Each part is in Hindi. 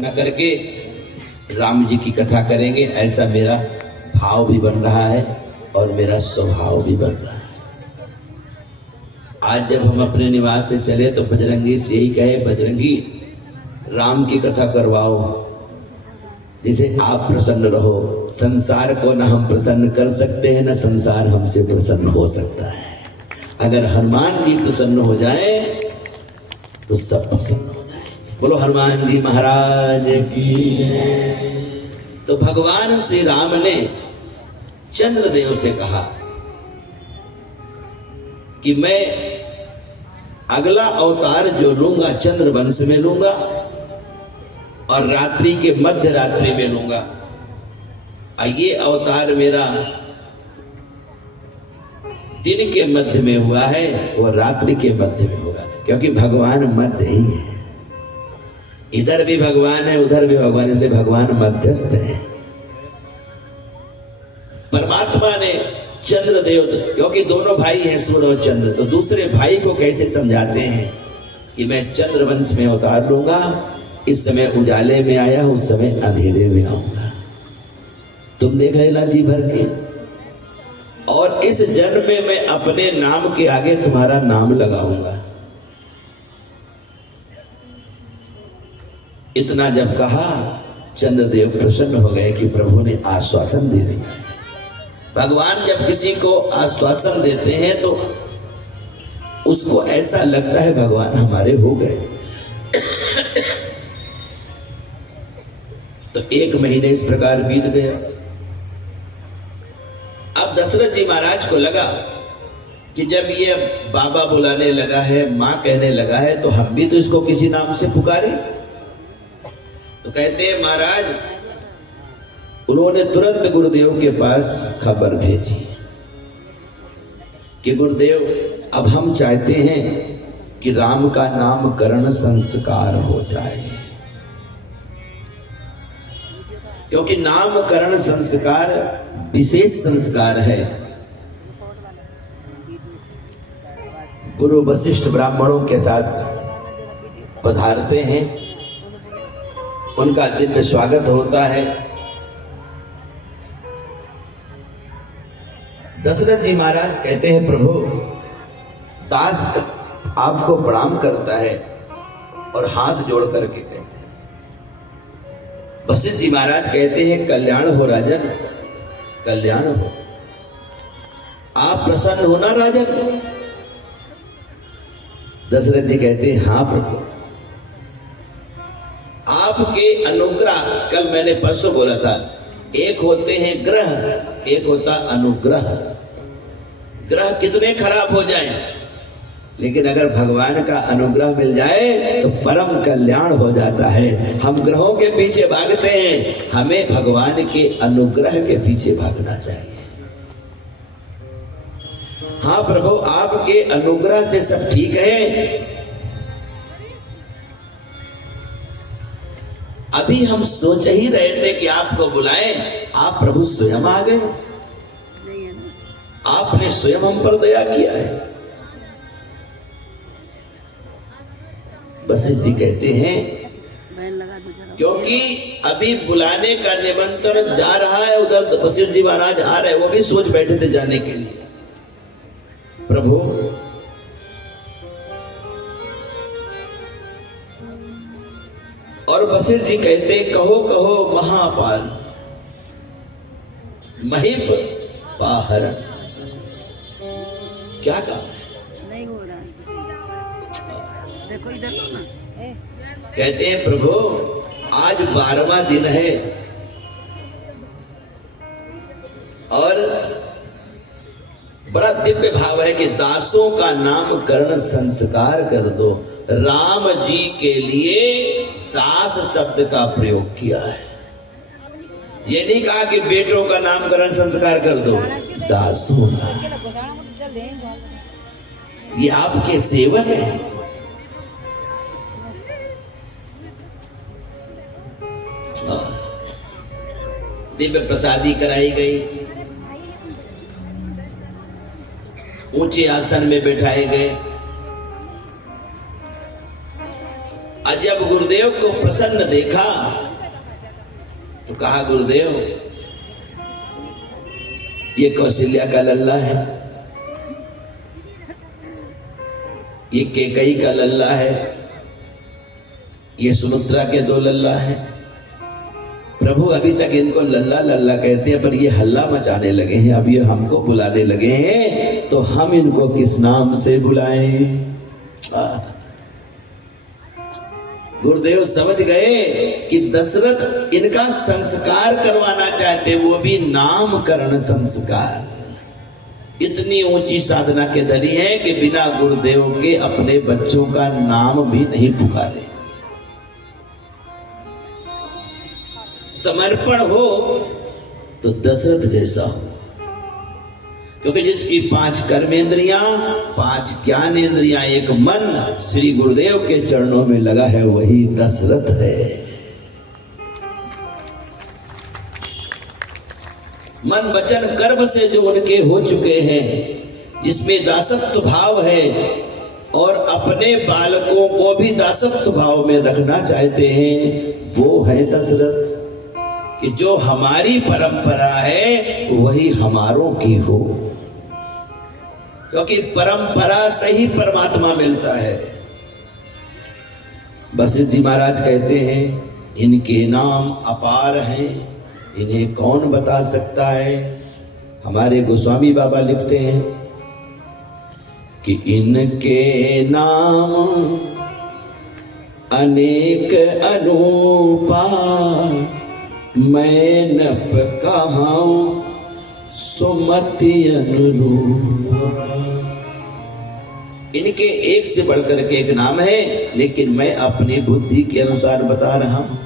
न करके राम जी की कथा करेंगे, ऐसा मेरा भाव भी बन रहा है और मेरा स्वभाव भी बन रहा है। आज जब हम अपने निवास से चले तो बजरंगी से यही कहे, बजरंगी राम की कथा करवाओ जिसे आप प्रसन्न रहो। संसार को न हम प्रसन्न कर सकते हैं, न संसार हमसे प्रसन्न हो सकता है। अगर हनुमान जी प्रसन्न हो जाए तो सब प्रसन्न हो जाए। बोलो हनुमान जी महाराज की। तो भगवान श्री राम ने चंद्रदेव से कहा कि मैं अगला अवतार जो लूंगा चंद्रवंश में लूंगा और रात्रि के मध्य रात्रि में लूंगा। ये अवतार मेरा दिन के मध्य में हुआ है और रात्रि के मध्य में होगा, क्योंकि भगवान मध्य ही है। इधर भी भगवान है, उधर भी भगवान, इसलिए भगवान मध्यस्थ है। परमात्मा ने चंद्रदेव, क्योंकि दोनों भाई हैं सूर्य और चंद्र, तो दूसरे भाई को कैसे समझाते हैं कि मैं चंद्रवंश में अवतार लूंगा, इस समय उजाले में आया, उस समय अंधेरे में आऊंगा। तुम देख लेना जी भर के, और इस जन्म में मैं अपने नाम के आगे तुम्हारा नाम लगाऊंगा। इतना जब कहा, चंद्रदेव प्रसन्न हो गए कि प्रभु ने आश्वासन दे दिया। भगवान जब किसी को आश्वासन देते हैं तो उसको ऐसा लगता है भगवान हमारे हो गए। तो 1 महीने इस प्रकार बीत गया। अब दशरथ जी महाराज को लगा कि जब ये बाबा बुलाने लगा है, मां कहने लगा है, तो हम भी तो इसको किसी नाम से पुकारे। तो कहते हैं महाराज, उन्होंने तुरंत गुरुदेव के पास खबर भेजी कि गुरुदेव अब हम चाहते हैं कि राम का नामकरण संस्कार हो जाए, क्योंकि नामकरण संस्कार विशेष संस्कार है। गुरु वशिष्ठ ब्राह्मणों के साथ पधारते हैं, उनका दिव्य स्वागत होता है। दशरथ जी महाराज कहते हैं, प्रभु दास आपको प्रणाम करता है, और हाथ जोड़ करके कहते हैं। वशिष्ठ जी महाराज कहते हैं, कल्याण हो राजन, कल्याण हो। आप प्रसन्न हो ना राजन? दशरथ जी कहते हैं, हाँ प्रभु, आपके अनुग्रह, कल मैंने परसों बोला था, एक होते हैं ग्रह, एक होता अनुग्रह। ग्रह कितने खराब हो जाएं, लेकिन अगर भगवान का अनुग्रह मिल जाए तो परम कल्याण हो जाता है। हम ग्रहों के पीछे भागते हैं, हमें भगवान के अनुग्रह के पीछे भागना चाहिए। हाँ प्रभु, आपके अनुग्रह से सब ठीक है। अभी हम सोच ही रहे थे कि आपको बुलाएं, आप प्रभु स्वयं आ गए। आपने स्वयं हम पर दया किया है। वशिष्ठ जी कहते हैं, क्योंकि अभी बुलाने का निमंत्रण जा रहा है, उधर वशिष्ठ जी महाराज आ रहे हैं, वो भी सोच बैठे थे जाने के लिए। प्रभु और वशिष्ठ जी कहते, कहो कहो महापाल महिप पाहरण। क्या कहा? नहीं हो रहा, देखो इधर ना। कहते हैं, प्रभु आज 12वां दिन है और बड़ा दिव्य भाव है कि दासों का नामकरण संस्कार कर दो। राम जी के लिए दास शब्द का प्रयोग किया है। ये नहीं कहा कि बेटों का नामकरण संस्कार कर दो, दासों का। ये आपके सेवक हैं। दिव्य प्रसादी कराई गई, ऊंचे आसन में बैठाए गए। आज जब गुरुदेव को प्रसन्न देखा तो कहा, गुरुदेव ये कौशल्या का लल्ला है, ये कैकेयी का लल्ला है, ये सुमित्रा के 2 लल्ला है। प्रभु अभी तक इनको लल्ला लल्ला कहते हैं, पर ये हल्ला मचाने लगे हैं, अब ये हमको बुलाने लगे हैं, तो हम इनको किस नाम से बुलाएं? गुरुदेव समझ गए कि दशरथ इनका संस्कार करवाना चाहते, वो भी नामकरण संस्कार। इतनी ऊंची साधना के धनी है कि बिना गुरुदेव के अपने बच्चों का नाम भी नहीं पुकारे। समर्पण हो तो दशरथ जैसा हो, क्योंकि जिसकी 5 कर्मेंद्रियां, 5 ज्ञानेंद्रियां, एक मन श्री गुरुदेव के चरणों में लगा है, वही दशरथ है। मन वचन कर्म से जो उनके हो चुके हैं, जिसमें दासत्व भाव है और अपने बालकों को भी दासत्व भाव में रखना चाहते हैं, वो है दशरथ। कि जो हमारी परंपरा है वही हमारों की हो, क्योंकि परंपरा से ही परमात्मा मिलता है। वशिष्ठ जी महाराज कहते हैं, इनके नाम अपार हैं, इन्हें कौन बता सकता है। हमारे गोस्वामी बाबा लिखते हैं कि इनके नाम अनेक अनूपा, मैं न कहूं सुमति अनुरूप। इनके एक से बढ़कर के एक नाम है, लेकिन मैं अपनी बुद्धि के अनुसार बता रहा हूं।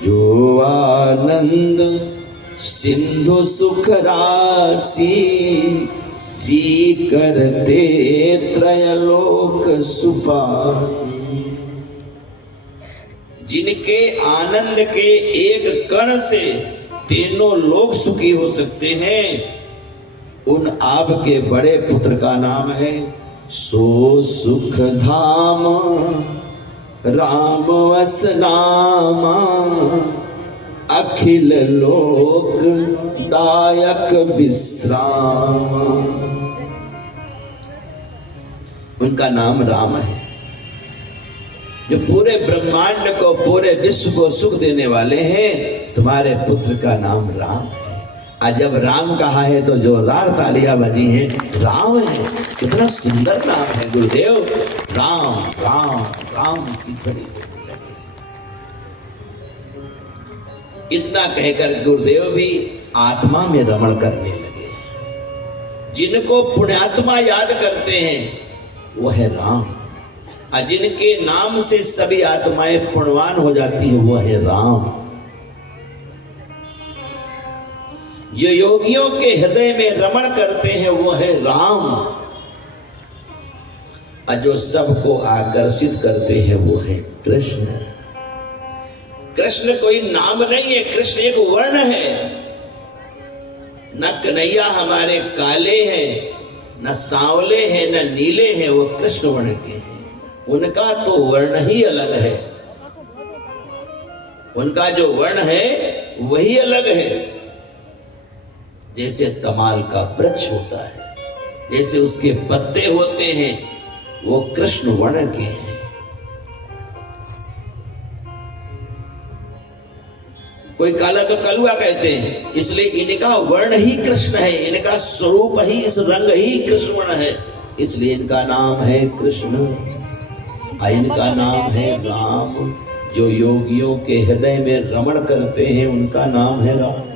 जो आनंद सिंधु सुख राशि, सी करते त्रयलोक सुपासी। जिनके आनंद के एक कण से तीनों लोग सुखी हो सकते हैं, उन आपके बड़े पुत्र का नाम है सो सुख धाम राम असनामा, अखिल लोक दायक विश्राम। उनका नाम राम है, जो पूरे ब्रह्मांड को, पूरे विश्व को सुख देने वाले हैं। तुम्हारे पुत्र का नाम राम है। आज जब राम कहा है तो जोरदार तालियां बजी हैं। राम है, कितना सुंदर नाम है गुरुदेव। राम राम राम की बड़ी। इतना कहकर गुरुदेव भी आत्मा में रमण करने लगे। जिनको पुण्यात्मा याद करते हैं वो है राम, और जिनके नाम से सभी आत्माएं पुण्यवान हो जाती है वो है राम। जो योगियों के हृदय में रमण करते हैं वो है राम, और जो सबको आकर्षित करते हैं वो है कृष्ण। कृष्ण कोई नाम नहीं है, कृष्ण एक वर्ण है। न कन्हैया हमारे काले हैं, न सांवले हैं, न नीले हैं, वो कृष्ण वर्ण के हैं। उनका तो वर्ण ही अलग है, उनका जो वर्ण है वही अलग है। जैसे तमाल का वृक्ष होता है, जैसे उसके पत्ते होते हैं, वो कृष्ण वर्ण के हैं। कोई काला तो कलुआ कहते हैं, इसलिए इनका वर्ण ही कृष्ण है, इनका स्वरूप ही, इस रंग ही कृष्ण वर्ण है, इसलिए इनका नाम है कृष्ण। इनका नाम है राम। जो योगियों के हृदय में रमण करते हैं उनका नाम है राम।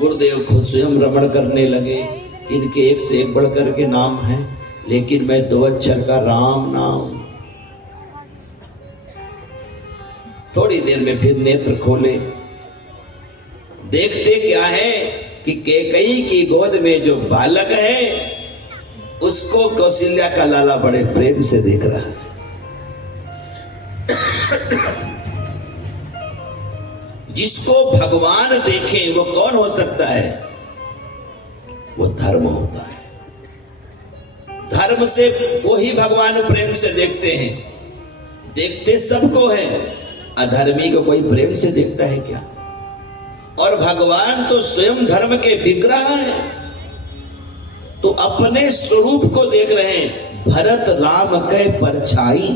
गुरुदेव खुद स्वयं रमण करने लगे। इनके एक से एक बढ़कर के नाम हैं, लेकिन मैं 2 अक्षर का राम नाम। थोड़ी देर में फिर नेत्र खोले, देखते क्या है कि कैकेयी की गोद में जो बालक है उसको कौशल्या का लाला बड़े प्रेम से देख रहा है। जिसको भगवान देखे वो कौन हो सकता है? वो धर्म होता है। धर्म से वो ही भगवान प्रेम से देखते हैं, देखते सबको है, अधर्मी को कोई प्रेम से देखता है क्या? और भगवान तो स्वयं धर्म के विग्रह हैं, तो अपने स्वरूप को देख रहे हैं। भरत राम के परछाई,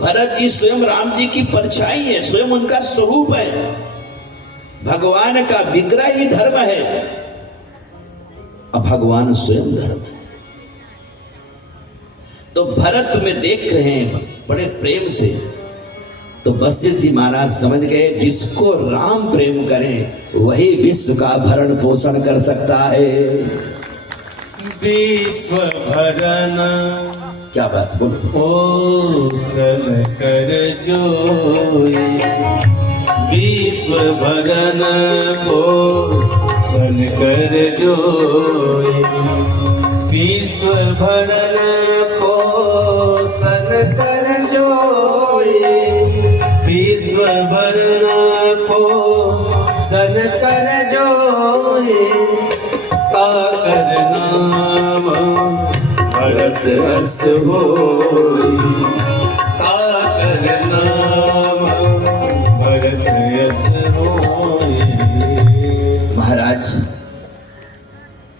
भरत जी स्वयं राम जी की परछाई है, स्वयं उनका स्वरूप है, भगवान का विग्रह ही धर्म है, अब भगवान स्वयं धर्म है। तो भरत में देख रहे हैं बड़े प्रेम से, तो वशिष्ठ जी महाराज समझ गए जिसको राम प्रेम करे वही विश्व का भरण पोषण कर सकता है। विश्व भरण क्या बात बोलो। पोषण कर जोई, विश्व भरण पोषण कर जोई, विश्व भरण पोषण कर जोई, विश्व भरण पोषण कर जोई, काकर नाम भरत अस होई, काकर नाम भरत अस होई। महाराज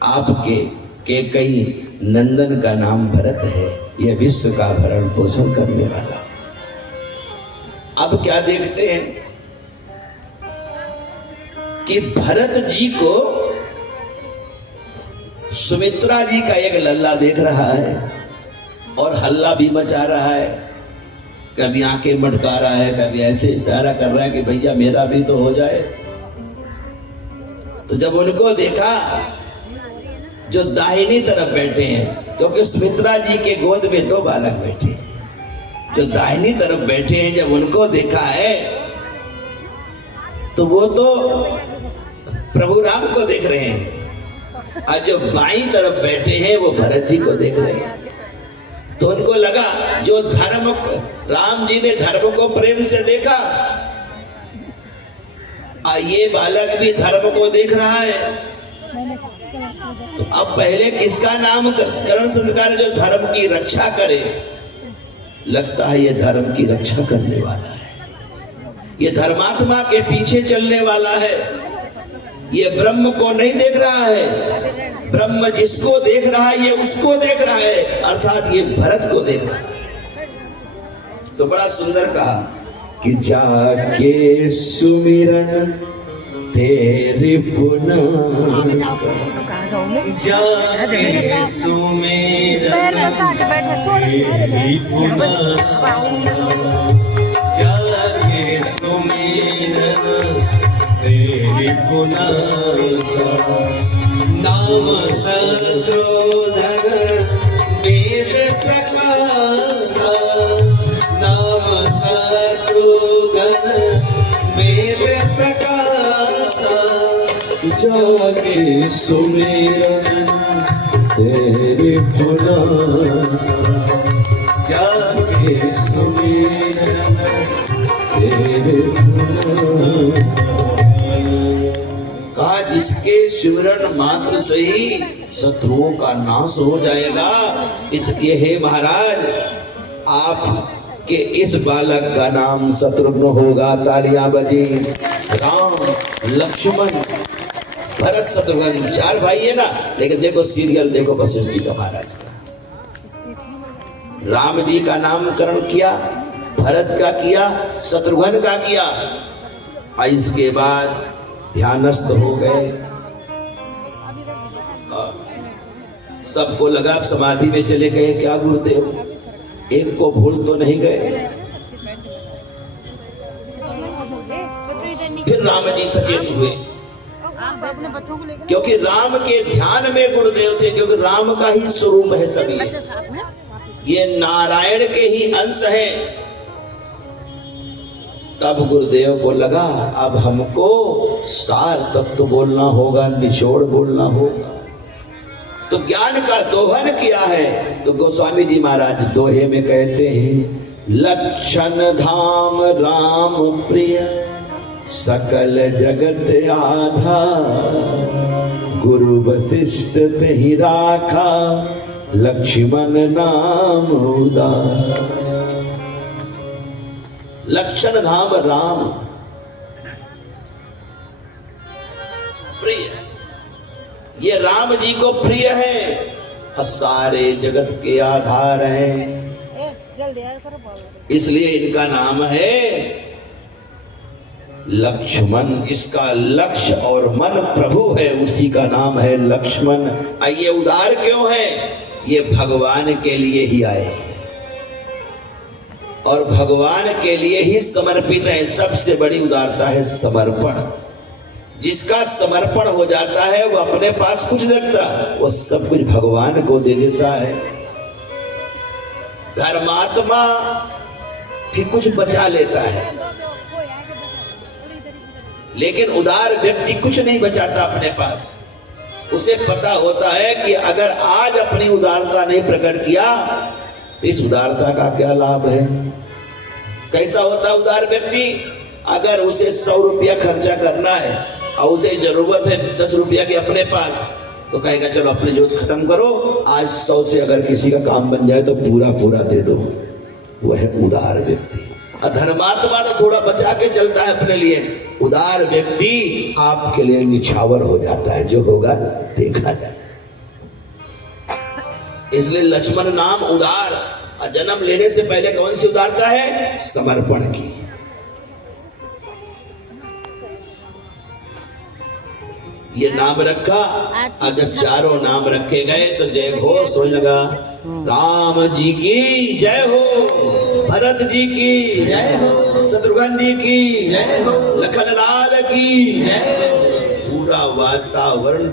आपके कैकेयी नंदन का नाम भरत है, यह विश्व का भरण पोषण करने वाला। अब क्या देखते हैं कि भरत जी को सुमित्रा जी का एक लल्ला देख रहा है और हल्ला भी मचा रहा है, कभी आंखें मटका रहा है, कभी ऐसे इशारा कर रहा है कि भैया मेरा भी तो हो जाए। तो जब उनको देखा जो दाहिनी तरफ बैठे हैं, क्योंकि सुमित्रा जी के गोद में दो बालक बैठे हैं, जो दाहिनी तरफ बैठे हैं, जब उनको देखा है तो वो तो प्रभु राम को देख रहे हैं, और जो बाईं तरफ बैठे हैं वो भरत जी को देख रहे हैं। तो उनको लगा जो धर्म, राम जी ने धर्म को प्रेम से देखा, और ये बालक भी धर्म को देख रहा है, तो अब पहले किसका नामकरण संस्कार है? जो धर्म की रक्षा करे। लगता है ये धर्म की रक्षा करने वाला है, ये धर्मात्मा के पीछे चलने वाला है, ये ब्रह्म को नहीं देख रहा है, ब्रह्म जिसको देख रहा है ये उसको देख रहा है, अर्थात ये भरत को देख रहा है। तो बड़ा सुंदर कहा कि जाके सुमिरन तेरी पुना, जाके सुमिरन तेरी पुना, जाके सुमिरन तेरी पुना, नाम शत्रुधर वेद प्रकाशा, नाम शत्रुधर वेद प्रकाशा, जाके सुमिरन तेरी पुना, जाके सुमिरन तेरी पुना। कहा जिसके सिमरन मात्र से ही शत्रुओं का नाश हो जाएगा। इसलिए हे महाराज आपके इस बालक का नाम शत्रुघ्न होगा। तालियां बजी। राम लक्ष्मण भरत शत्रुघ्न चार भाई है ना, लेकिन देखो सीरियल देखो वशिष्ठ जी का महाराज का। राम जी का नामकरण किया, भरत का किया, शत्रुघ्न का किया, और इसके बाद ध्यानस्थ हो गए। सबको लगा समाधि में चले गए क्या गुरुदेव, एक को भूल तो नहीं गए। फिर राम जी सचेत हुए, क्योंकि राम के ध्यान में गुरुदेव थे, क्योंकि राम का ही स्वरूप है सभी, ये नारायण के ही अंश है। तब गुरुदेव को लगा अब हमको सार तत्व बोलना होगा, निचोड़ बोलना होगा। तो ज्ञान का दोहन किया है। तो गोस्वामी जी महाराज दोहे में कहते हैं, लक्षण धाम राम प्रिय सकल जगत आधा, गुरु वशिष्ठ तहि राखा लक्ष्मण नाम उदार। लक्षण धाम राम प्रिय, ये राम जी को प्रिय है और सारे जगत के आधार हैं, इसलिए इनका नाम है लक्ष्मण। इसका लक्ष्य और मन प्रभु है, उसी का नाम है लक्ष्मण। ये उदार क्यों है? ये भगवान के लिए ही आए और भगवान के लिए ही समर्पित है। सबसे बड़ी उदारता है समर्पण। जिसका समर्पण हो जाता है वो अपने पास कुछ रखता, वो सब कुछ भगवान को दे देता है। धर्मात्मा भी कुछ बचा लेता है, लेकिन उदार व्यक्ति कुछ नहीं बचाता अपने पास। उसे पता होता है कि अगर आज अपनी उदारता नहीं प्रकट किया तो इस उदारता का क्या लाभ है। कैसा होता उदार व्यक्ति? अगर उसे 100 रुपया खर्चा करना है और उसे जरूरत है 10 रुपया की अपने पास, तो कहेगा चलो अपनी जरूरत खत्म करो, आज 100 से अगर किसी का काम बन जाए तो पूरा पूरा दे दो। वह है उदार व्यक्ति। धर्मात्मा तो थोड़ा बचा के चलता है अपने लिए। उदार व्यक्ति आपके लिए निछावर हो जाता है, जो होगा देखा जाए। इसलिए लक्ष्मण नाम उदार। और जन्म लेने से पहले कौन सी उदारता है? समर्पण की। ये नाम रखा और जब चारों नाम रखे गए तो जय घोष होने लगा। राम जी की जय हो, भरत जी की जय हो, शत्रुघ्न जी की जय हो, लखन लाल की जय हो। पूरा वातावरण